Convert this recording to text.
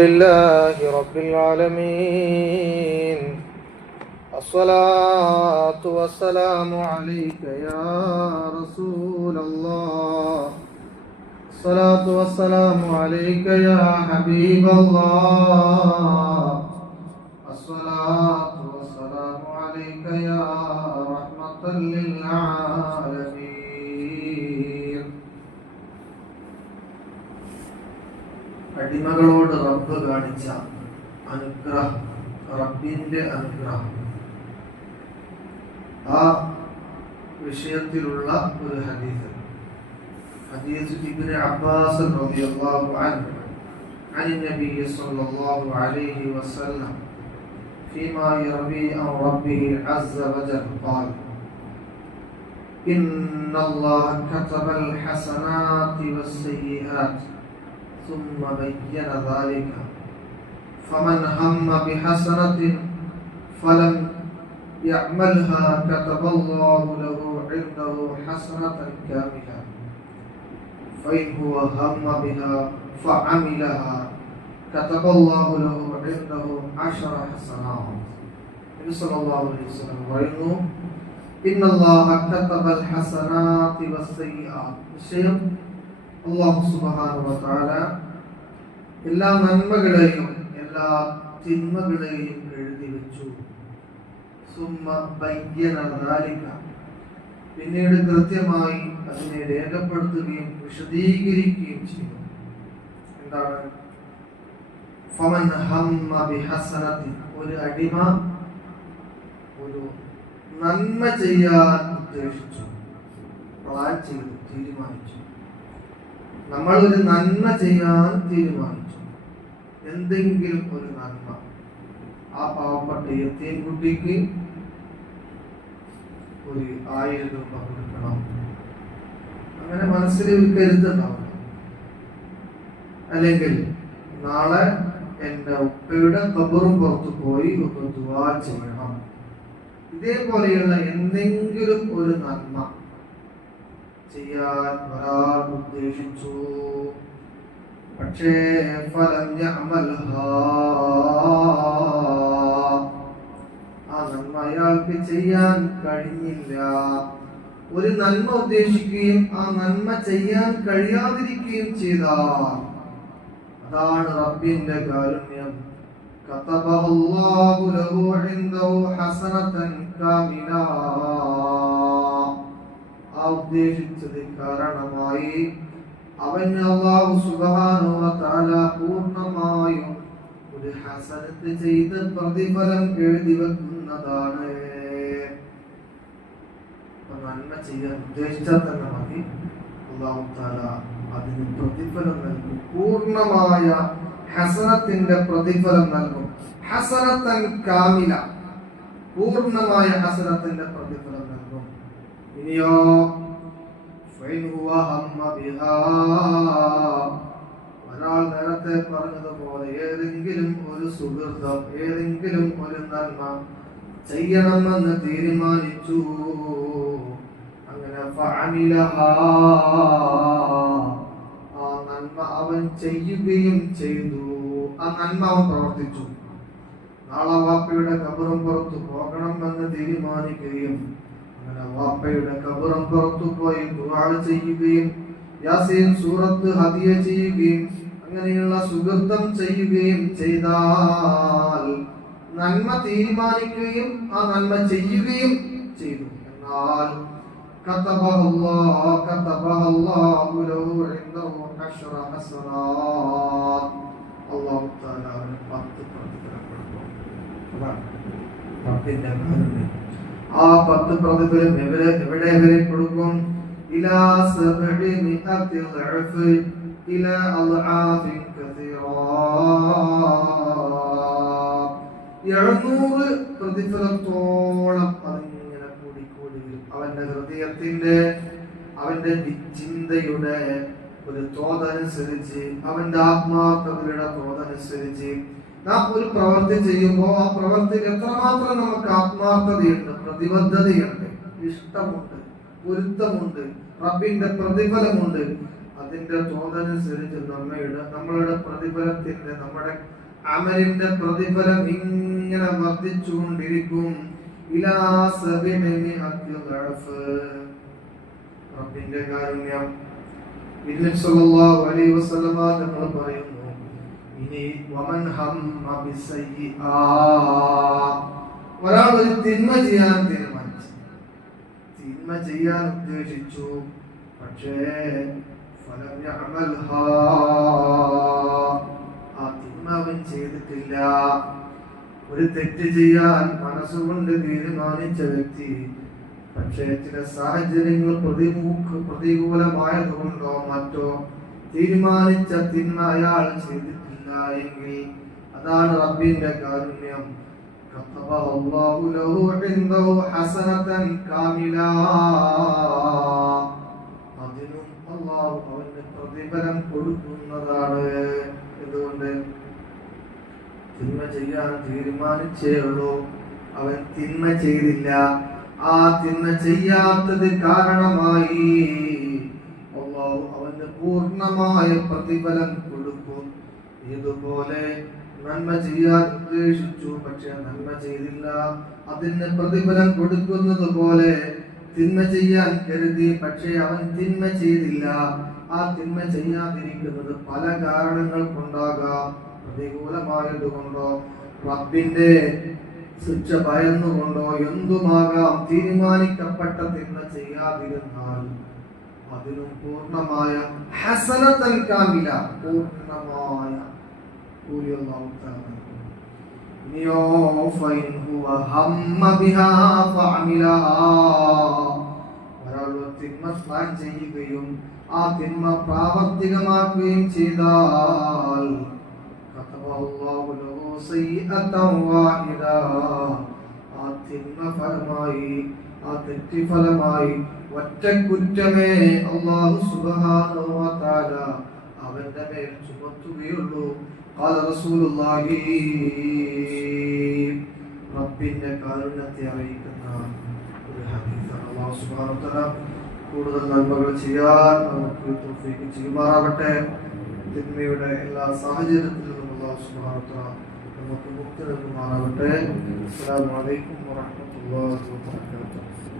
لله رب العالمين. الصلاة والسلام عليك يا رسول الله. الصلاة والسلام عليك يا حبيب الله. الصلاة والسلام عليك يا رحمة للعالمين. അടിമകളോട് റബ്ബ് കാണിച്ച അനുഗ്രഹം, റബ്ബിന്റെ അനുഗ്രഹം, ആ വിഷയത്തിലുള്ള ഒരു ഹദീസ് ഇബ്നു അബ്ബാസ് റളിയല്ലാഹു അൻഹു عن النبي صلى الله عليه وسلم فيما يروي عن ربه عز وجل قال إن الله كتب الحسنات والسيئات ثم بين ذلك فمن هم بحسنة فلم يعملها كتب الله له عنده حسنة كاملة فإن هو هم بها فعملها كتب الله له عنده 10 حسنات. النبي صلى الله عليه وسلم പറയുന്നു, إن الله كتب الحسنات والسيئات. വിഷയം, അല്ലാഹു സുബ്ഹാനഹു വ തആല എല്ലാ നന്മകളെയും എല്ലാ തിന്മകളെയും എഴുതി വെച്ചു. സുമ്മ ബയ്യന ദാലിക, പിന്നീട് കൃത്യമായി അതിനെ രേഖപ്പെടുത്തുകയും വിശദീകരിക്കുകയും ചെയ്തു. എന്താണ്? ഫമൻ ഹമ്മ ബിഹസനത്തി, ഒരു അടിമ ഒരു നന്മ ചെയ്യാൻ ഉദ്ദേശിച്ചു, പ്ലാൻ ചെയ്തു, തീരുമാനിച്ചു. നമ്മൾ ഒരു നന്മ ചെയ്യാൻ തീരുമാനിച്ചു, എന്തെങ്കിലും ഒരു നന്മ. ആ പാവപ്പെട്ട യതീം കുട്ടിക്ക് ഒരു 1000 രൂപ കൊടുക്കണം, അങ്ങനെ മനസ്സിൽ ഒരു കരുത്തുണ്ടാവും. അല്ലെങ്കിൽ നാളെ എൻ്റെ ഉപ്പയുടെ ഖബറും പുറത്തു പോയി ഒന്ന് ദുആ ചെയ്യണം. ഇതേപോലെയുള്ള എന്തെങ്കിലും ഒരു നന്മ ചെയ്യാൻ ഒരാൾ ഉദ്ദേശിച്ചു. പക്ഷേ ഫലം യഅമൽഹാ, ആ നന്മ അയാൾക്ക് ചെയ്യാൻ കഴിഞ്ഞില്ല. ഒരു നന്മ ഉദ്ദേശിക്കുകയും ആ നന്മ ചെയ്യാൻ കഴിയാതിരിക്കുകയും ചെയ്താൽ അതാണ് റബ്ബിന്റെ കാരുണ്യം. കതബഹല്ലാഹു ലഹു ഇൻദഹു ഹസനതൻ കാമില, ആ ഉദ്ദേശിച്ചത് കാരണമായി അവന് അല്ലാഹു സുബ്ഹാനഹു വ തആല പൂർണ്ണമായും ഒരു ഹസനത്ത് ചെയ്ത് പ്രതിഫലം എഴുതി വെക്കുന്നതാണ്. നന്മ ചെയ്യാൻ ഉദ്ദേശിച്ചാൽ തന്നെ മതി, അല്ലാഹു തആല അതിന് പ്രതിഫലം നൽകും. പൂർണ്ണമായ ഹസനത്തിന്റെ പ്രതിഫലം നൽകും. ഹസനത്തൻ കാമില, പൂർണ്ണമായ ഹസനത്തിന്റെ പ്രതിഫലം നൽകും. ഇനിയോ ഒരാൾ നേരത്തെ പറഞ്ഞതുപോലെ ഏതെങ്കിലും ഒരു സുഹൃതം, ഏതെങ്കിലും ഒരു നന്മ ചെയ്യണമെന്ന് തീരുമാനിച്ചു. അങ്ങനെ ആ നന്മ അവൻ ചെയ്യുകയും ചെയ്തു. ആ നന്മ അവൻ പ്രവർത്തിച്ചു. നാളെ വാപ്പയുടെ ഖബറും പുറത്തു പോകണമെന്ന് തീരുമാനിക്കുകയും അങ്ങനെ വാപ്പയുടെ ഖബറും പുറത്തു പോയി ദുആ ചെയ്യുകയും യാസീൻ സൂറത്ത് ഹദിയ ചെയ്യുകയും അങ്ങനെയുള്ള സുഗന്ധം ചെയ്യുകയും ചെയ്താൽ നന്മ തീരുമാനിക്കുകയും ആ നന്മ ചെയ്യുകയും ചെയ്തു. എന്നാൽ കതബഹല്ലാഹു ലഹു ഇൻദഹു 10 ഹസനാത്ത്, അല്ലാഹു തആല അവന് 10 പ്രതിഫലം കൊടുക്കും. ആ 10 പ്രതിഫലം എവിടെ കൊടുക്കും? ഇലാ 700 ളഅഫ് ഇലാ അൾആഫിൻ കസീറാ, 700 പ്രതിഫലത്തോളം അതിങ്ങനെ കൂടിക്കൂടി വരും. അവന്റെ ഹൃദയത്തിന്റെ, അവന്റെ ചിന്തയുടെ ഒരു തോതനുസരിച്ച്, അവന്റെ ആത്മാർത്ഥതയുടെ തോതനുസരിച്ച് നാം ഒരു പ്രവൃത്തി ചെയ്യുമ്പോൾ ആ പ്രവൃത്തിയിൽ എത്രമാത്രം നമുക്ക് ആത്മാർത്ഥതയുണ്ട്, പ്രതിബദ്ധതയുണ്ട്, ഇഷ്ടമുണ്ട്, പൊരുത്തമുണ്ട്, റബ്ബിന്റെ പ്രതിഫലമുണ്ട്, അതിന്റെ തോതനുസരിച്ച് നമ്മളുടെ പ്രതിഫലത്തിന്റെ നമ്മുടെ അമലിന്റെ പ്രതിഫലം ഇങ്ങനെ വർദ്ധിച്ചുകൊണ്ടിരിക്കും. റബ്ബിന്റെ കാരുണ്യം. നബി സല്ലല്ലാഹു അലൈഹി വസല്ലം തങ്ങൾ പറയുന്നു, ഇനി വമൻ ഹമ്മ ബിസയ്യിആ, ഒരാൾ ഒരു തിന്മ ചെയ്യാൻ തീരുമാനിച്ചു, തിന്മ ചെയ്യാൻ ഉദ്ദേശിച്ചു, പക്ഷേ ഫലം യഅമൽഹാ, ആ തിന്മ അവൻ ചെയ്തിട്ടില്ല. ഒരു തെറ്റ് ചെയ്യാൻ മനസ്സുകൊണ്ട് തീരുമാനിച്ച വ്യക്തി, പക്ഷേ ചില സാഹചര്യങ്ങൾ പ്രതികൂലമായതുകൊണ്ടോ മറ്റോ തീരുമാനിച്ച തിന്മ അയാൾ ചെയ്തിട്ടില്ല എങ്കിൽ അതാണ് റബ്ബിന്റെ കാരുണ്യം. കതബഹു ലഹു ഇൻദഹു ഹസനതൻ കാമില, അതിനും അല്ലാഹു അവന് പ്രതിഫലം കൊടുക്കുന്നതാണ്. എന്തുകൊണ്ട്? തിന്മ ചെയ്യാൻ തീരുമാനിച്ചേ ഉള്ളൂ, അവൻ തിന്മ ചെയ്തില്ല. ആ തിന്മ ചെയ്യാത്തത് കാരണമായി അല്ലാഹു അവന് പൂർണ്ണമായ പ്രതിഫലം കൊടുക്കും. ഇതുപോലെ നന്മ ചെയ്യാൻ ഉദ്ദേശിച്ചു, പക്ഷെ നന്മ ചെയ്തില്ല, അതിന് പ്രതിഫലം കൊടുക്കുന്നത് പോലെ തിന്മ ചെയ്യാൻ കരുതി, പക്ഷെ അവൻ തിന്മ ചെയ്തില്ല. ആ തിന്മ ചെയ്യാതിരിക്കുന്നത് പല കാരണങ്ങൾ കൊണ്ടാകാം. പ്രതികൂലമായതുകൊണ്ടോ റബ്ബിന്റെ ശിക്ഷ ഭയന്നുകൊണ്ടോ എന്തുമാകാം. തീരുമാനിക്കപ്പെട്ട തിന്മ ചെയ്യാതിരുന്നാൽ അതിനും പൂർണ്ണമായ ഹസനത്തൻ കാമില, പൂർണ്ണമായ കൂലി അല്ലാഹു തആല നൽകും. നിയോ ഫൈൻ ഹുവ ഹമ്മ ബിഹാ ഫഅമിലഹാ, ഒരാൾ തിന്മ പ്ലാൻ ചെയ്യുകയും ആ തിന്മ പ്രാവർത്തികമാക്കുകയും ചെയ്താൽ കതബഹു ലഹു സയ്യിഅതൻ വാഹിദ, ആ തിന്മ ഫലമായി, ആ തെറ്റ് ഫലമായി ഒറ്റ കുറ്റമേ അല്ലാഹു സുബ്ഹാനഹു വ തആല അവന്റെ മേൽ ചുമത്തുകയുള്ളൂ. ഖാല റസൂലുള്ളാഹി, റബ്ബിന്റെ കാരുണ്യത്തെ അറിയിക്കുന്ന ഒരു ഹദീസാണ്. അല്ലാഹു സുബ്ഹാനഹു വ തആല കൂടുതൽ നന്മകൾ ചെയ്യാൻ നമുക്ക് തൗഫീഖ് ചെയ്യുമാറാകട്ടെ. തിന്മയുടെ എല്ലാ സാഹചര്യത്തിലും അല്ലാഹു സുബ്ഹാനഹു വ തആല നമുക്ക് മുക്തി നൽകുമാറാകട്ടെ. അസ്സലാമു അലൈക്കും വറഹ്മത്തുള്ളാഹി വബറകാതുഹു.